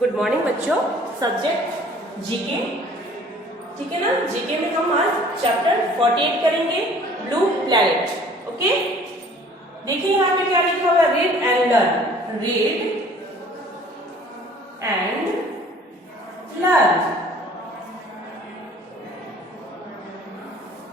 Good morning बच्चों। Subject GK, ठीक है ना। जीके में हम आज चैप्टर 48 करेंगे, ब्लू प्लैनेट। ओके, देखिए यहाँ पे क्या लिखा हुआ है, read and learn. Read and learn.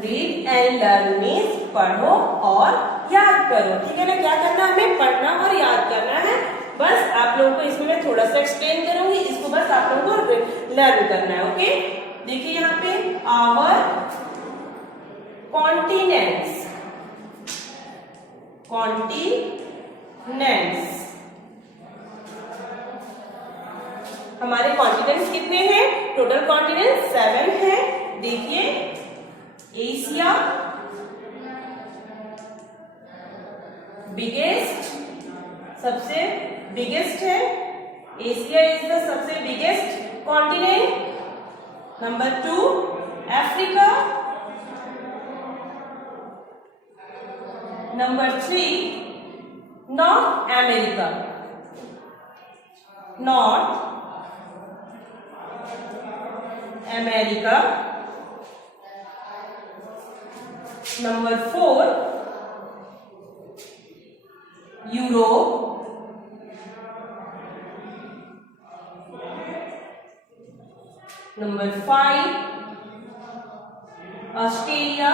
Read and learn means पढ़ो और याद करो, ठीक है ना। क्या करना है, हमें पढ़ना और याद करना है। बस आप लोगों को इसमें मैं थोड़ा सा एक्सप्लेन करूंगी, इसको बस आप लोगों को लर्न करना है। ओके, देखिए यहाँ पे आवर कॉन्टिनेंट्स, कॉन्टिनेंट्स, हमारे कॉन्टिनेंट्स कितने हैं? टोटल कॉन्टिनेंट्स 7 है। देखिए, एशिया बिगेस्ट, सबसे बिगेस्ट है। एशिया इज द सबसे biggest continent. Number 2 Africa. Number 3 north America, north America. Number 4 Europe. Number 5 Australia.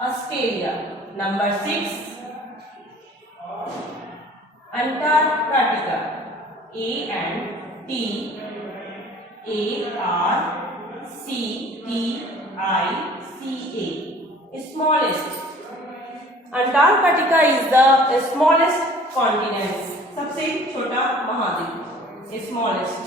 Australia. Number 6 Antarctica, ANTARCTICA, smallest. Antarctica is the smallest continent, सबसे छोटा महाद्वीप, smallest.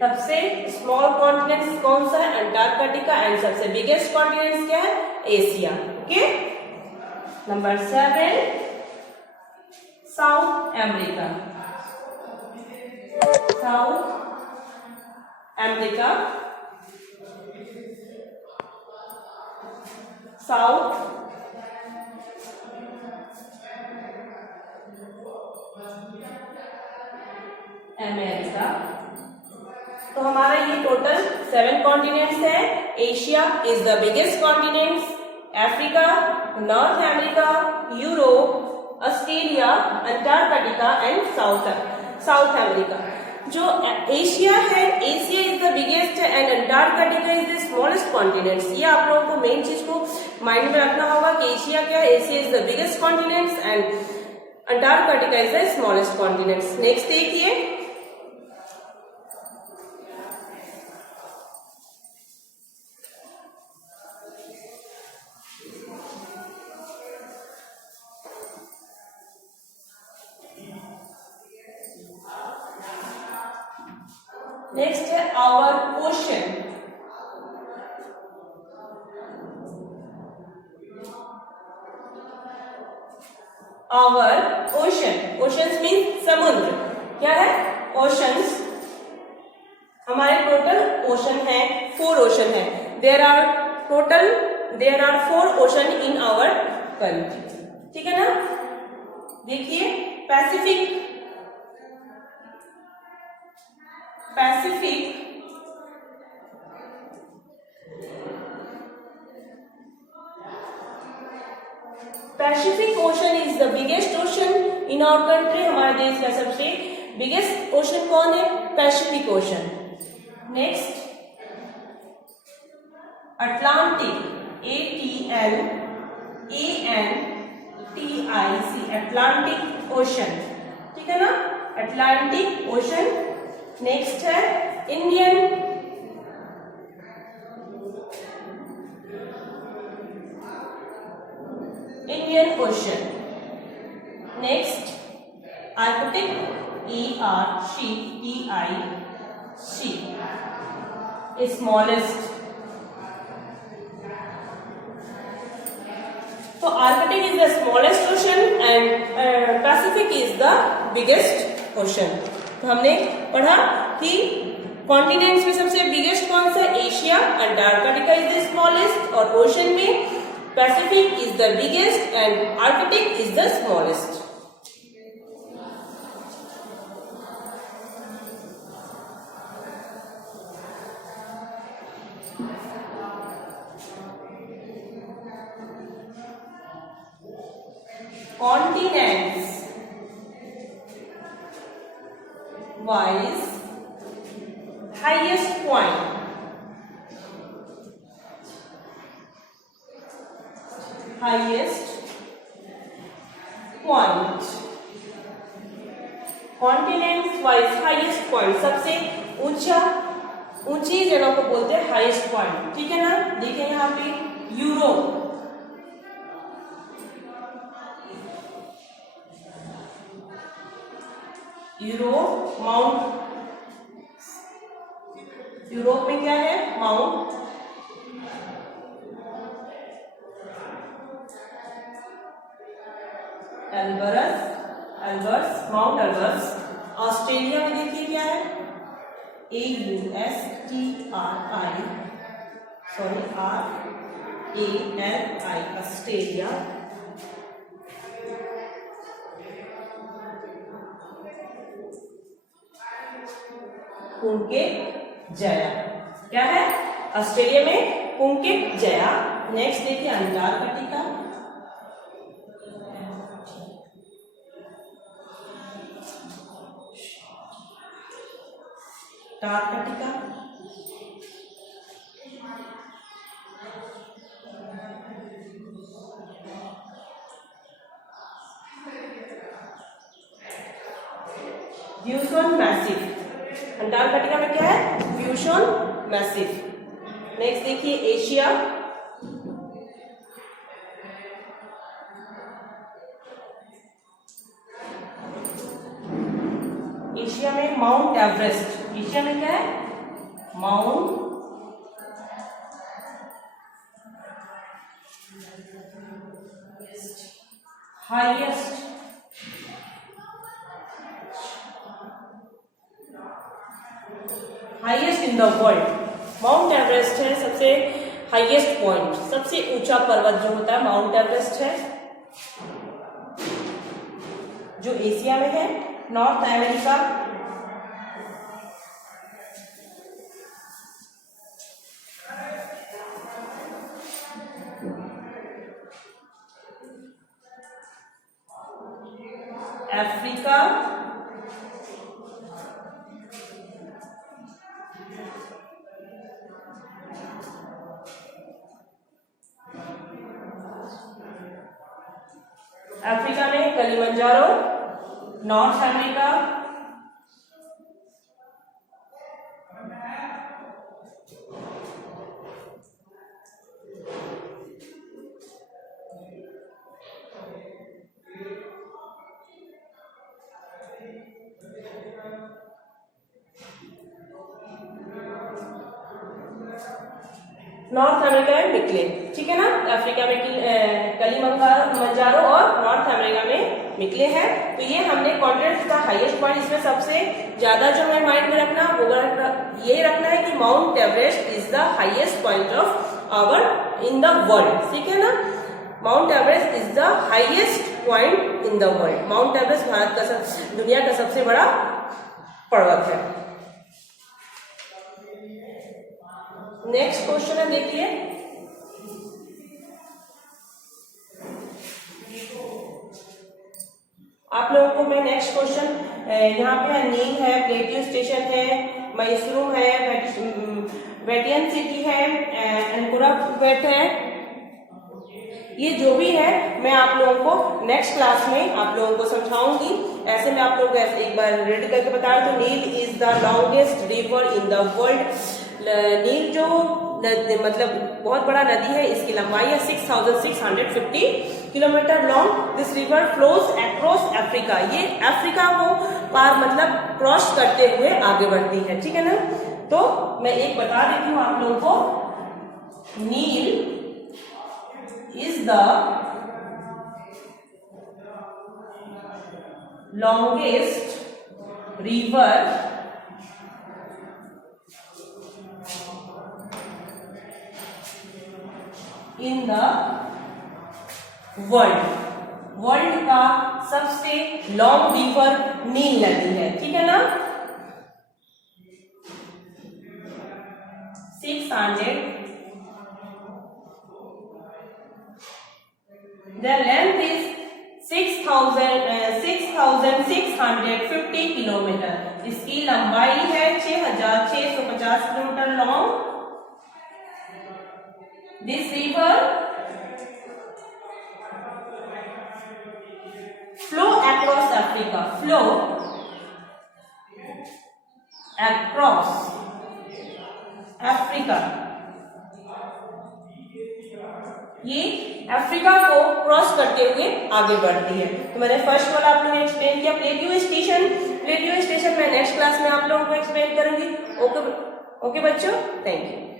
सबसे small continent कौन सा है? अंटार्कटिका। एंड सबसे biggest continent क्या है? Asia. Okay, number 7 south America, south America, south America. तो हमारा ये टोटल 7 कॉन्टिनेंट्स है। Asia is the biggest continent, Africa, north America, Europe, Australia, Antarctica and south America. जो एशिया है, Asia is the biggest and Antarctica is the smallest continent. ये आप लोगों को मेन चीज को माइंड में रखना होगा कि एशिया क्या है, Asia is the biggest continent and Antarctica is the smallest continent. Next देखिए, नेक्स्ट है our ocean. Our ocean, oceans mean समुद्र। क्या है? ओशंस। हमारे टोटल ओशन है, 4 ओशन है। There are 4 ocean in our country, ठीक है ना। देखिए, Pacific, Pacific, Pacific ocean is the biggest ocean in our country. हमारे देश का सबसे बिगेस्ट ओशन कौन है? Pacific ocean. Next Atlantic, ATLANTIC, Atlantic ocean, ठीक है ना, अटलांटिक ओशन। नेक्स्ट है Indian ocean. Next Arctic, ARCTIC, smallest. तो Arctic is the smallest ocean and Pacific is the biggest ocean. तो हमने पढ़ा कि कॉन्टिनेंट्स में सबसे बिगेस्ट कौन सा? Asia, Antarctica is the smallest, और ओशन में Pacific is the biggest and Arctic is the smallest. Continents wise highest point. Continents wise highest point, सबसे ऊंची जगह को बोलते हैं हाईएस्ट पॉइंट. ठीक है ना. देखिए यहाँ पे यूरोप, माउंट, यूरोप में क्या है? Mount Elbrus, Mount Elbrus. Australia में देखिए क्या है? RALI, Australia. पुंकेट जया, क्या है? ऑस्ट्रेलिया में पुंकेट जया. नेक्स्ट देखिए अंटार्कटिका, व्यूसन मैसिव. अंटार्कटिका में क्या है? व्यूसन मैसिव. नेक्स्ट देखिए एशिया, एशिया में माउंट एवरेस्ट. एशिया में क्या है? Mount highest in the world. Mount Everest है सबसे हाईएस्ट पॉइंट, सबसे ऊंचा पर्वत जो होता है माउंट एवरेस्ट है, जो एशिया में है. नॉर्थ अमेरिका, अफ्रीका, अफ्रीका में Kilimanjaro. North America, north America में मिकले. ठीक है ना. अफ्रीका में किलिमंजारो और नॉर्थ अमेरिका में मिकले हैं. तो ये हमने कॉन्टिनेंट का हाईएस्ट पॉइंट. इसमें सबसे ज्यादा जो हमें माइंड में रखना वो ये रखना है कि Mount Everest is the highest point of our in the world. ठीक है ना. Mount Everest is the highest point in the world. Mount Everest Bharat का दुनिया का सबसे बड़ा पर्वत है. नेक्स्ट क्वेश्चन है, देखिए आप लोगों को मैं नेक्स्ट क्वेश्चन, यहाँ पे है नील है, प्लेटियो स्टेशन है, मैसूर है, वेटियन सिटी है, एंकोरावेट है. ये जो भी है मैं आप लोगों को नेक्स्ट क्लास में आप लोगों को समझाऊंगी. ऐसे मैं आप लोगों को एक बार रीड करके बता रहा हूँ. Nile is the longest river in the world. Nile जो मतलब बहुत बड़ा नदी है, इसकी लंबाई है 6650 kilometre long. This river flows across Africa. ये अफ्रीका को पार मतलब क्रॉस करते हुए आगे बढ़ती है. ठीक है ना. तो मैं एक बता देती हूँ आप लोगों को. नील is the longest river in the world का सबसे लॉन्ग रिवर नील नदी है, ठीक है ना। 600 the length is 6,650 किलोमीटर, इसकी लंबाई है 6,650 kilometre long. This river flow across Africa, flow across Africa, ये अफ्रीका को क्रॉस करते हुए आगे बढ़ती है। तो मैंने फर्स्ट वाला आप लोगों ने एक्सप्लेन किया। प्लेट्यू स्टेशन मैं नेक्स्ट क्लास में आप लोगों को एक्सप्लेन करूंगी। ओके बच्चों, थैंक यू।